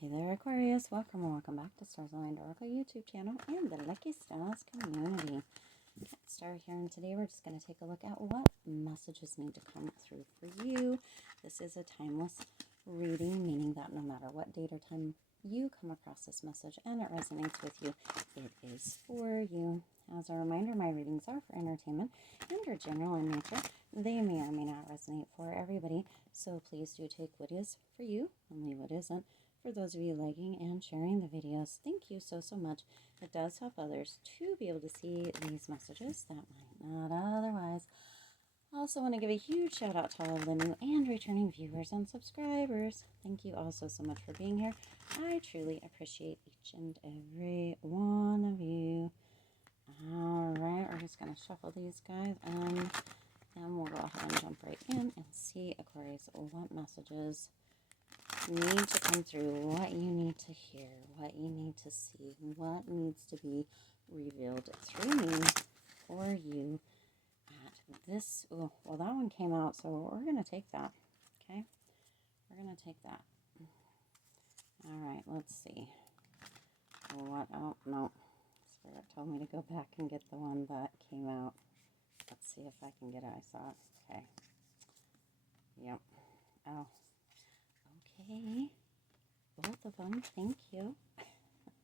Hey there, Aquarius. Welcome or welcome back to Stars Aligned Oracle YouTube channel and the Lucky Stars community. Get started here, and today we're just going to take a look at what messages need to come through for you. This is a timeless reading, meaning that no matter what date or time you come across this message and it resonates with you, it is for you. As a reminder, my readings are for entertainment and are general in nature. They may or may not resonate for everybody, so please do take what is for you and leave what isn't. For those of you liking and sharing the videos, thank you so much. It does help others to be able to see these messages that might not otherwise. Also want to give a huge shout out to all of the new and returning viewers and subscribers. Thank you also so much for being here. I truly appreciate each and every one of you. Alright, we're just going to shuffle these guys and then we'll go ahead and jump right in and see, Aquarius, what messages need to come through, what you need to hear, what you need to see, what needs to be revealed through me for you at this. Oh, well, that one came out, so we're going to take that. Okay, we're going to take that. All right, let's see. What? Oh, no. Spirit told me to go back and get the one that came out. Let's see if I can get it. I saw it. Okay. Yep. Oh. Okay. Both of them. Thank you.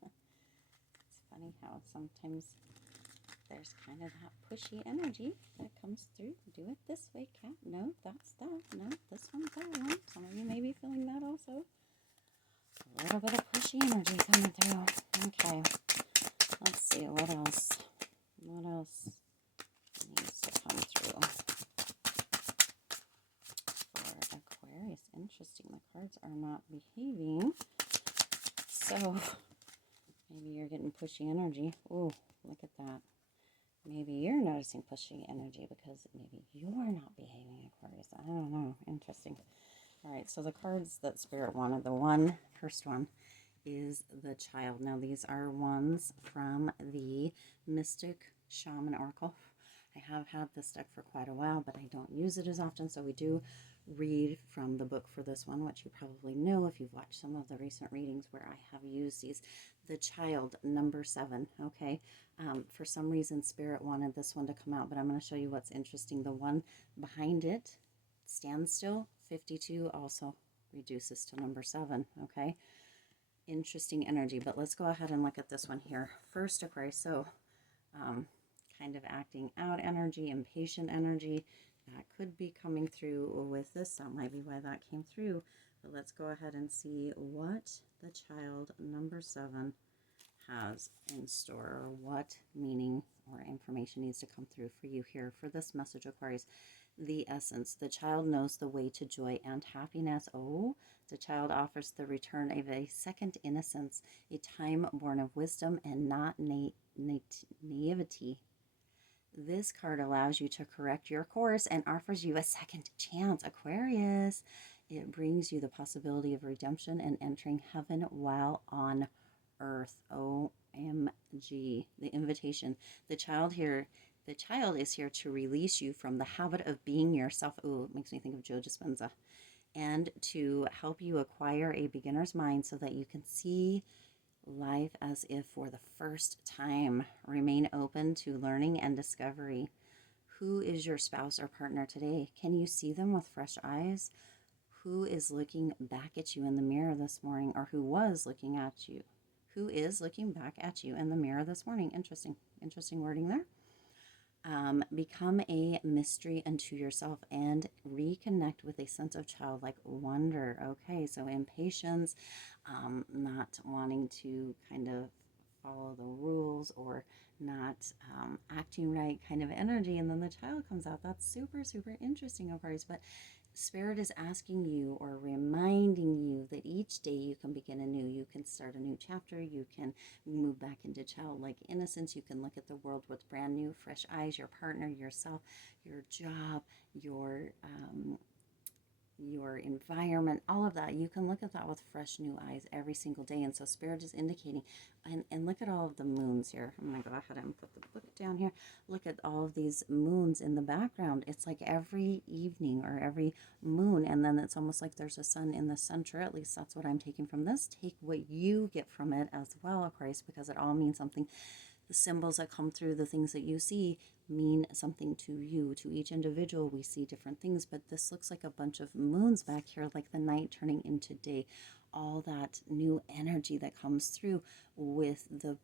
It's funny how sometimes there's kind of that pushy energy that comes through. Do it this way, cat. No, that's that. No, this one's that one. Some of you may be feeling that also. A little bit of pushy energy coming through. Okay. Let's see. What else? What else needs to come through for Aquarius? Interesting. The cards are not behaving. So maybe you're getting pushy energy. Oh, look at that. Maybe you're noticing pushy energy because maybe you're not behaving, Aquarius. I don't know. Interesting. All right, so the cards that Spirit wanted, first one is the Child. Now, these are ones from the Mystic Shaman Oracle. I have had this deck for quite a while, but I don't use it as often, so we do read from the book for this one, which you probably know if you've watched some of the recent readings where I have used these. The Child, number 7, okay? For some reason, Spirit wanted this one to come out, but I'm going to show you what's interesting. The one behind it, Standstill, 52, also reduces to number 7, okay? Interesting energy, but let's go ahead and look at this one here. First, Aquarius, so kind of acting out energy, impatient energy, that could be coming through with this. That might be why that came through. But let's go ahead and see what the Child, number 7, has in store, or what meaning or information needs to come through for you here for this message, Aquarius. The essence. The Child knows the way to joy and happiness. Oh, the Child offers the return of a second innocence, a time born of wisdom and not naivety. This card allows you to correct your course and offers you a second chance, Aquarius. It brings you the possibility of redemption and entering heaven while on earth. OMG. The invitation. The Child is here to release you from the habit of being yourself. Oh, it makes me think of Joe Dispenza. And to help you acquire a beginner's mind so that you can see life as if for the first time. Remain open to learning and discovery. Who is your spouse or partner today? Can you see them with fresh eyes? Who is looking back at you in the mirror this morning, or who was looking at you? Who is looking back at you in the mirror this morning? Interesting wording there. Become a mystery unto yourself and reconnect with a sense of childlike wonder. Okay, so impatience, not wanting to kind of follow the rules or not acting right kind of energy, and then the Child comes out. That's super interesting, of course. But Spirit is asking you or reminding you that each day you can begin anew. You can start a new chapter. You can move back into childlike innocence. You can look at the world with brand new, fresh eyes. Your partner, yourself, your job, your your environment, all of that. You can look at that with fresh new eyes every single day. And so Spirit is indicating, and look at all of the moons here. I'm going to go ahead and put the book down here. Look at all of these moons in the background. It's like every evening or every moon, and then it's almost like there's a sun in the center. At least that's what I'm taking from this. Take what you get from it as well, Aquarius, because it all means something. The symbols that come through, the things that you see, mean something to you. To each individual, we see different things, but this looks like a bunch of moons back here, like the night turning into day. All that new energy that comes through with the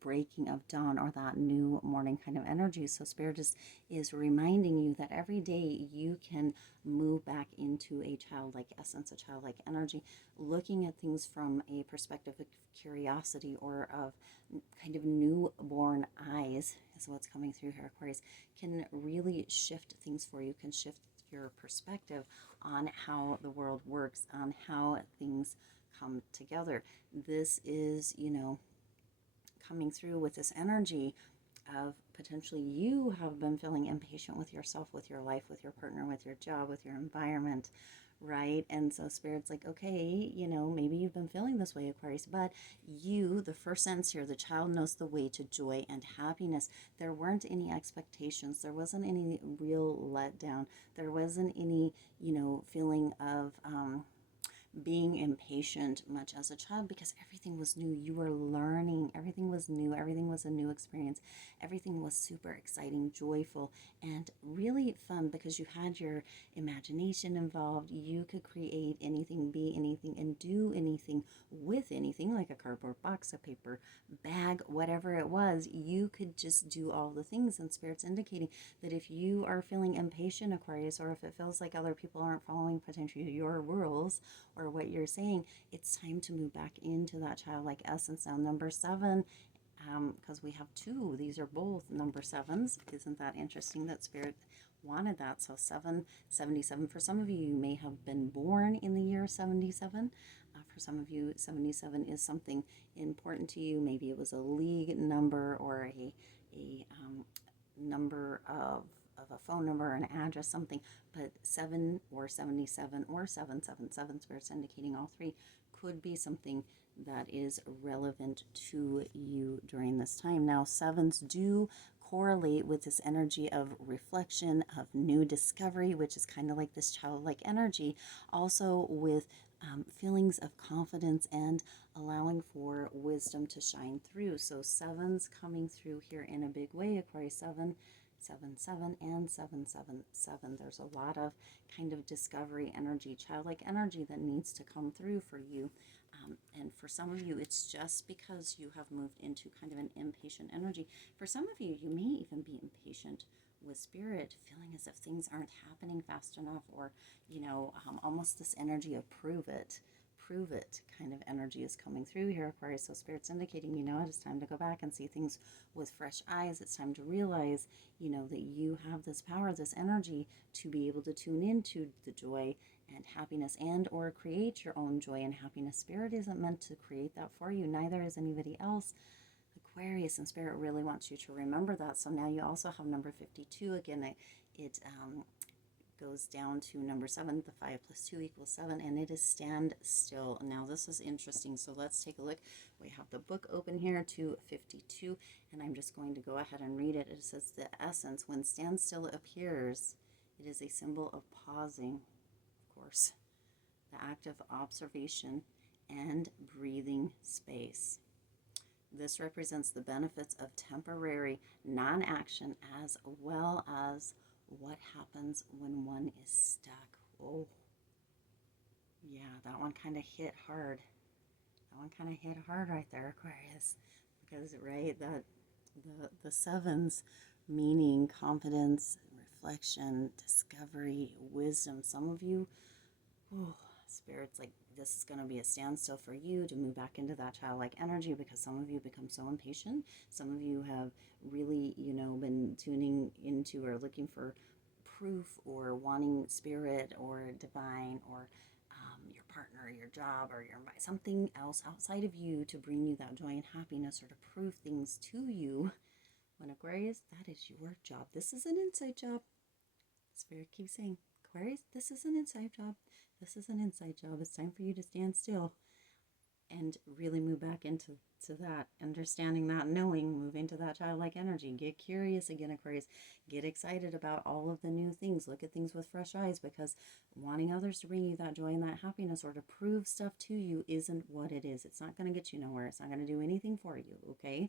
breaking of dawn, or that new morning kind of energy. So Spirit is reminding you that every day you can move back into a childlike essence, a childlike energy, looking at things from a perspective of curiosity or of kind of newborn eyes, is what's coming through here, Aquarius, can really shift things for you, can shift your perspective on how the world works, on how things come together. This is, coming through with this energy of potentially you have been feeling impatient with yourself, with your life, with your partner, with your job, with your environment, right? And so Spirit's like, okay, maybe you've been feeling this way, Aquarius, but you, the first sentence here, the child knows the way to joy and happiness. There weren't any expectations. There wasn't any real letdown. There wasn't any, feeling of, being impatient much as a child, because everything was new. You were learning. Everything was new. Everything was a new experience. Everything was super exciting, joyful, and really fun, because you had your imagination involved. You could create anything, be anything, and do anything with anything, like a cardboard box, a paper bag, whatever it was. You could just do all the things. And Spirit's indicating that if you are feeling impatient, Aquarius, or if it feels like other people aren't following potentially your rules or what you're saying, it's time to move back into that childlike essence. Now, number 7, because we have 2, these are both number 7s. Isn't that interesting that Spirit wanted that? So 777. For some of you, you may have been born in the year 77. For some of you, 77 is something important to you. Maybe it was a league number, or a number of a phone number, an address, something. But 7 or 77 or 777, Spirit's indicating all 3, could be something that is relevant to you during this time. Now, 7s do correlate with this energy of reflection, of new discovery, which is kind of like this childlike energy, also with feelings of confidence and allowing for wisdom to shine through. So 7s coming through here in a big way, Aquarius. 777 and 777. There's a lot of kind of discovery energy, childlike energy that needs to come through for you. And for some of you, it's just because you have moved into kind of an impatient energy. For some of you, you may even be impatient with Spirit, feeling as if things aren't happening fast enough, or, almost this energy of prove it kind of energy is coming through here, Aquarius. So Spirit's indicating, it's time to go back and see things with fresh eyes. It's time to realize, that you have this power, this energy to be able to tune into the joy and happiness, and or create your own joy and happiness. Spirit isn't meant to create that for you. Neither is anybody else, Aquarius, and Spirit really wants you to remember that. So now you also have number 52. Again, it goes down to number 7. The 5 plus 2 equals 7, and it is stand still. Now this is interesting, so let's take a look. We have the book open here to 52, and I'm just going to go ahead and read it. It says, the essence, when stand still appears, it is a symbol of pausing, of course, the act of observation and breathing space. This represents the benefits of temporary non-action, as well as what happens when one is stuck. Oh, yeah, that one kind of hit hard. Right there, Aquarius. Because, right, that the 7s, meaning confidence, reflection, discovery, wisdom. Some of you, Spirit's like, this is going to be a standstill for you to move back into that childlike energy, because some of you become so impatient. Some of you have really, been tuning into or looking for proof, or wanting Spirit or divine, or your partner, or your job, or something else outside of you to bring you that joy and happiness, or to prove things to you. When Aquarius, that is your job. This is an inside job. Spirit keeps saying, Aquarius, this is an inside job. This is an inside job. It's time for you to stand still and really move back into that, understanding that, knowing, move into that childlike energy. Get curious again, Aquarius. Get excited about all of the new things. Look at things with fresh eyes, because wanting others to bring you that joy and that happiness or to prove stuff to you isn't what it is. It's not going to get you nowhere. It's not going to do anything for you, okay?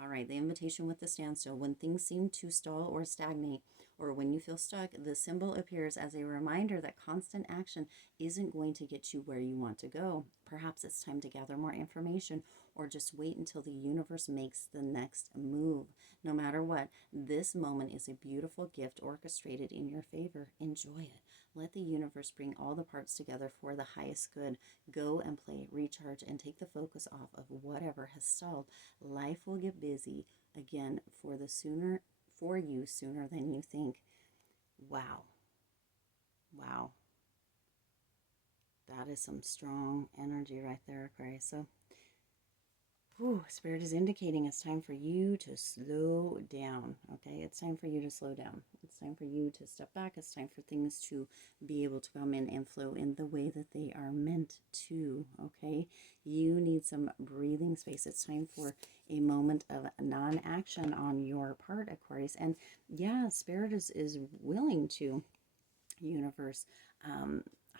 All right, the invitation with the standstill. When things seem to stall or stagnate, or when you feel stuck, the symbol appears as a reminder that constant action isn't going to get you where you want to go. Perhaps it's time to gather more information, or just wait until the universe makes the next move. No matter what, this moment is a beautiful gift orchestrated in your favor. Enjoy it. Let the universe bring all the parts together for the highest good. Go and play, recharge, and take the focus off of whatever has stalled. Life will get busy again for you sooner than you think. Wow. Wow. That is some strong energy right there, Aquarius. So, Spirit is indicating it's time for you to slow down, okay? It's time for you to slow down. It's time for you to step back. It's time for things to be able to come in and flow in the way that they are meant to, okay? You need some breathing space. It's time for a moment of non-action on your part, Aquarius. And yeah, Spirit is willing to, universe,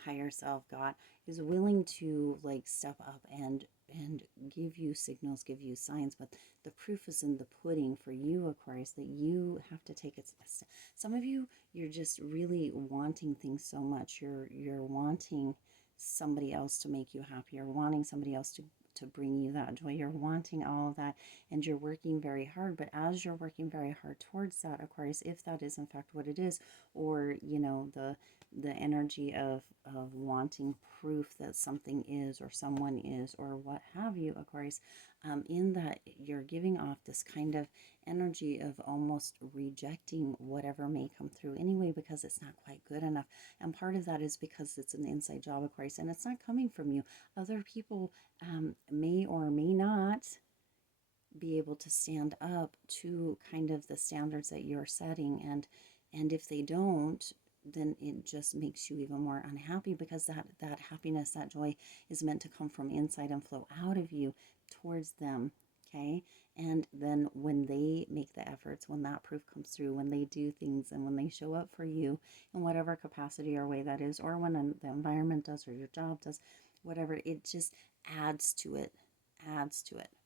higher self, God, is willing to like step up and give you signals, give you signs, but the proof is in the pudding for you, Aquarius, that you have to take it. Some of you, you're just really wanting things so much. You're wanting somebody else to make you happy. You're wanting somebody else to bring you that joy. You're wanting all of that, and you're working very hard. But as you're working very hard towards that, Aquarius, if that is in fact what it is, or you know, the energy of wanting proof that something is or someone is or what have you, Aquarius, in that you're giving off this kind of energy of almost rejecting whatever may come through anyway, because it's not quite good enough. And part of that is because it's an inside job, Aquarius, and it's not coming from you. Other people may or may not be able to stand up to kind of the standards that you're setting, and if they don't, then it just makes you even more unhappy, because that happiness, that joy is meant to come from inside and flow out of you towards them, okay? And then when they make the efforts, when that proof comes through, when they do things and when they show up for you in whatever capacity or way that is, or when the environment does or your job does, whatever, it just adds to it,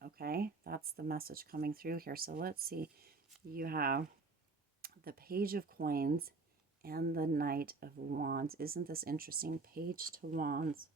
okay? That's the message coming through here. So let's see. You have the Page of Coins and the Knight of Wands. Isn't this interesting? Page to Wands.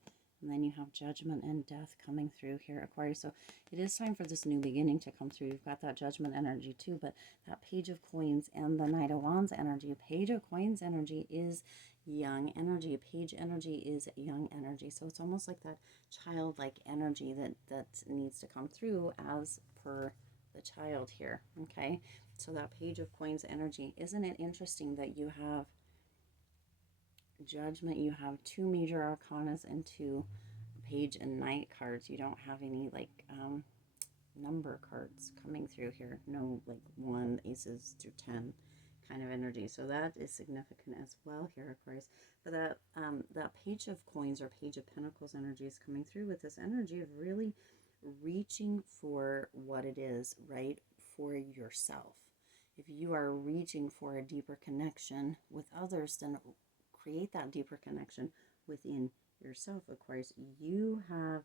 And then you have Judgment and Death coming through here, Aquarius. So it is time for this new beginning to come through. You've got that Judgment energy too, but that Page of Coins and the Knight of Wands energy. Page of Coins energy is young energy. Page energy is young energy. So it's almost like that childlike energy that needs to come through as per the child here, okay? So that Page of Coins energy. Isn't it interesting that you have Judgment, you have two major arcanas and two Page and Knight cards. You don't have any like number cards coming through here. No, like 1 aces through 10 kind of energy. So that is significant as well here, Aquarius. But that Page of Coins or Page of Pentacles energy is coming through with this energy of really reaching for what it is, right, for yourself. If you are reaching for a deeper connection with others, then create that deeper connection within yourself, Aquarius. You have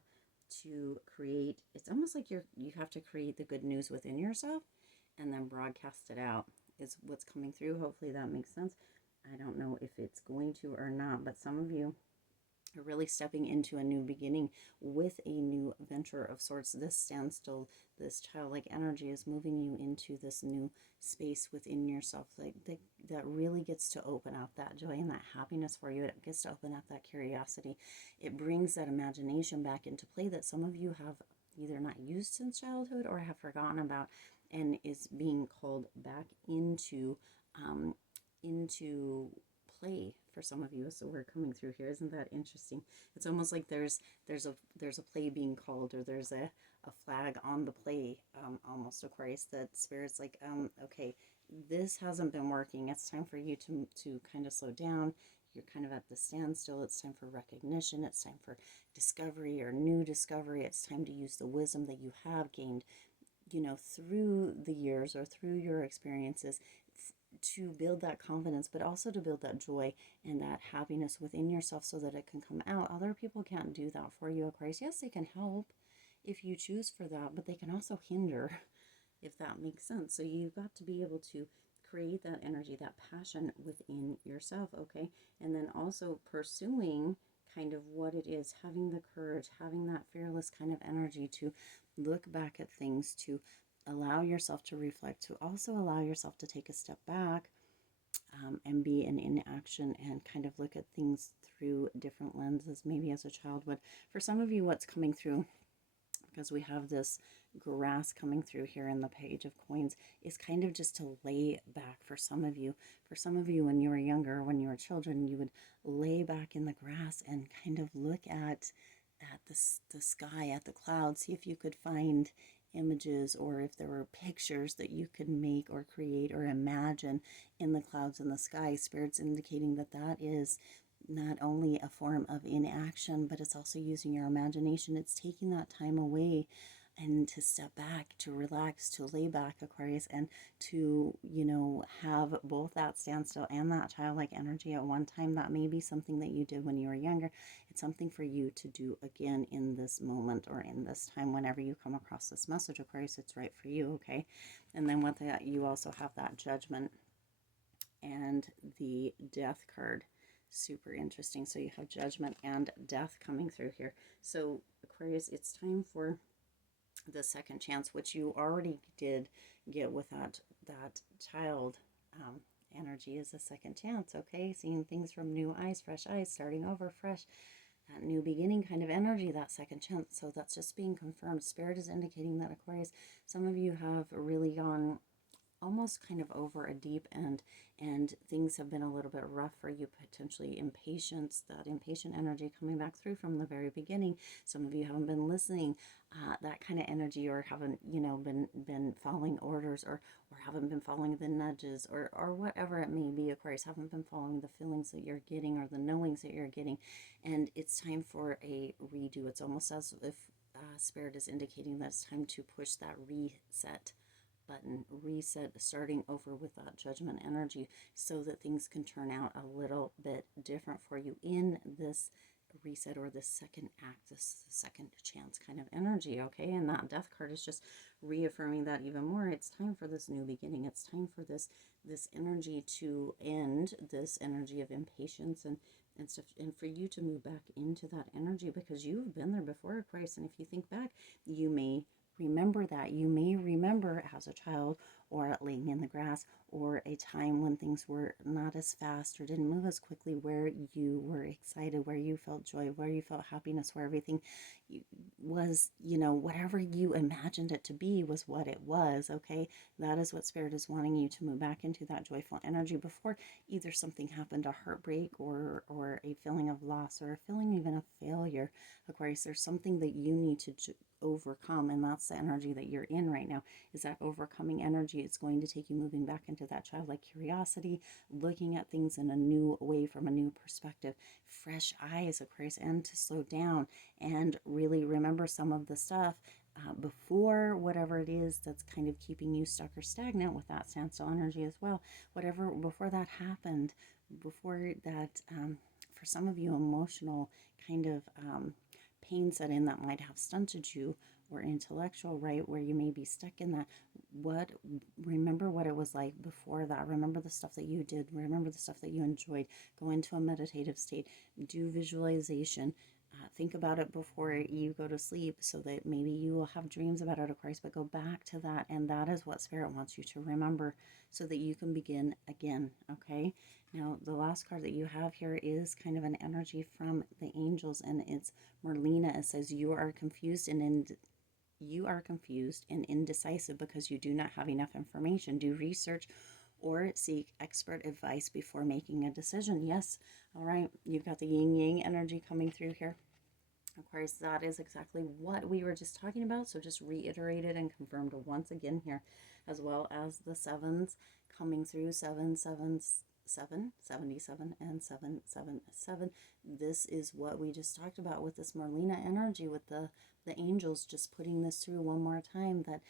to create, it's almost like you have to create the good news within yourself and then broadcast it out, is what's coming through. Hopefully that makes sense. I don't know if it's going to or not, but some of you are really stepping into a new beginning with a new venture of sorts. This standstill, this childlike energy is moving you into this new space within yourself, like that really gets to open up that joy and that happiness for you. It gets to open up that curiosity. It brings that imagination back into play that some of you have either not used since childhood or have forgotten about, and is being called back into play for some of you. So we're coming through here. Isn't that interesting? It's almost like there's a play being called, or there's a flag on the play, almost, Aquarius, that Spirit's like, okay, this hasn't been working. It's time for you to kind of slow down. you're kind of at the standstill. It's time for recognition. It's time for discovery or new discovery. It's time to use the wisdom that you have gained, you know, through the years or through your experiences to build that confidence, but also to build that joy and that happiness within yourself so that it can come out. Other people can't do that for you, Aquarius. Yes, they can help if you choose for that, but they can also hinder, if that makes sense. So you've got to be able to create that energy, that passion within yourself, okay? And then also pursuing kind of what it is, having the courage, having that fearless kind of energy to look back at things, to allow yourself to reflect, to also allow yourself to take a step back and be in inaction and kind of look at things through different lenses, maybe as a child would. For some of you, what's coming through, because we have this grass coming through here in the Page of Coins, is kind of just to lay back. For some of you, when you were younger, when you were children, you would lay back in the grass and kind of look at the sky, at the clouds, see if you could find images or if there were pictures that you could make or create or imagine in the clouds in the sky. Spirit's indicating that that is not only a form of inaction, but it's also using your imagination. It's taking that time away and to step back, to relax, to lay back, Aquarius, and to, you know, have both that standstill and that childlike energy at one time. That may be something that you did when you were younger. It's something for you to do again in this moment or in this time. Whenever you come across this message, Aquarius, it's right for you, okay? And then with that, you also have that Judgment and the Death card. Super interesting. So you have Judgment and Death coming through here. So Aquarius, it's time for the second chance, which you already did get with that child energy, is a second chance, okay? Seeing things from new eyes, fresh eyes, starting over fresh, that new beginning kind of energy, that second chance. So that's just being confirmed. Spirit is indicating that, Aquarius, some of you have really gone almost kind of over a deep end, and things have been a little bit rough for you, potentially impatience, that impatient energy coming back through from the very beginning. Some of you haven't been listening, that kind of energy, or haven't, you know, been following orders, or haven't been following the nudges, or whatever it may be, Aquarius, haven't been following the feelings that you're getting or the knowings that you're getting, and it's time for a redo. It's almost as if Spirit is indicating that it's time to push that reset button, reset, starting over with that Judgment energy, so that things can turn out a little bit different for you in this reset or this second act, this second chance kind of energy, okay? And that Death card is just reaffirming that even more. It's time for this new beginning. It's time for this energy to end, this energy of impatience and stuff, and for you to move back into that energy, because you've been there before, Aquarius. And if you think back, you may remember that. You may remember as a child, or laying in the grass, or a time when things were not as fast or didn't move as quickly, where you were excited, where you felt joy, where you felt happiness, where everything was, you know, whatever you imagined it to be was what it was, okay? That is what Spirit is wanting you to move back into, that joyful energy, before either something happened, a heartbreak, or a feeling of loss, or a feeling even of failure, Aquarius. There's something that you need to overcome, and that's the energy that you're in right now, is that overcoming energy. It's going to take you moving back into that childlike curiosity, looking at things in a new way, from a new perspective, fresh eyes, Aquarius, and to slow down and really remember some of the stuff before whatever it is that's kind of keeping you stuck or stagnant with that standstill energy as well. Whatever, before that happened, before that, for some of you, emotional kind of pain set in that might have stunted you, or intellectual, right, where you may be stuck in that. Remember what it was like before that. Remember the stuff that you did. Remember the stuff that you enjoyed. Go into a meditative state. Do visualization. Think about it before you go to sleep, so that maybe you will have dreams about it, of course, but go back to that. And that is what Spirit wants you to remember, so that you can begin again, okay? Now, the last card that you have here is kind of an energy from the angels, and it's Merlina. It says, you are confused and indecisive because you do not have enough information. Do research or seek expert advice before making a decision. Yes, all right, you've got the yin-yang energy coming through here. Of course, that is exactly what we were just talking about, so just reiterated and confirmed once again here, as well as the sevens coming through. Sevens, 777 and 777. This is what we just talked about with this Merlina energy, with the angels just putting this through one more time, that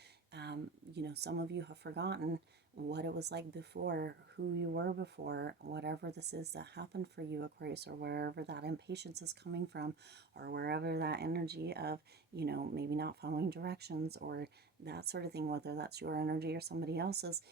you know, some of you have forgotten what it was like before, who you were before, whatever this is that happened for you, Aquarius, or wherever that impatience is coming from, or wherever that energy of, you know, maybe not following directions or that sort of thing, whether that's your energy or somebody else's.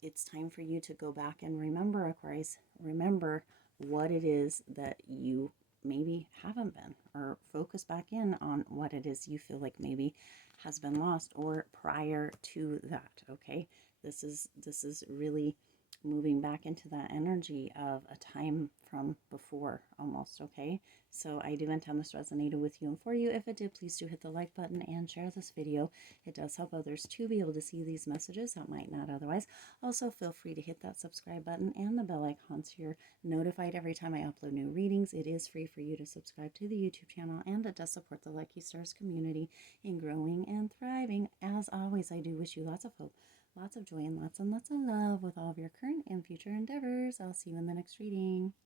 It's time for you to go back and remember, Aquarius, remember what it is that you maybe haven't been, or focus back in on what it is you feel like maybe has been lost or prior to that. Okay, this is really moving back into that energy of a time from before almost. Okay, so I do intend this resonated with you and for you. If it did, please do hit the like button and share this video. It does help others to be able to see these messages that might not otherwise. Also, feel free to hit that subscribe button and the bell icon so you're notified every time I upload new readings. It is free for you to subscribe to the YouTube channel, and it does support the Lucky Stars community in growing and thriving. As always, I do wish you lots of hope, lots of joy, and lots of love with all of your current and future endeavors. I'll see you in the next reading.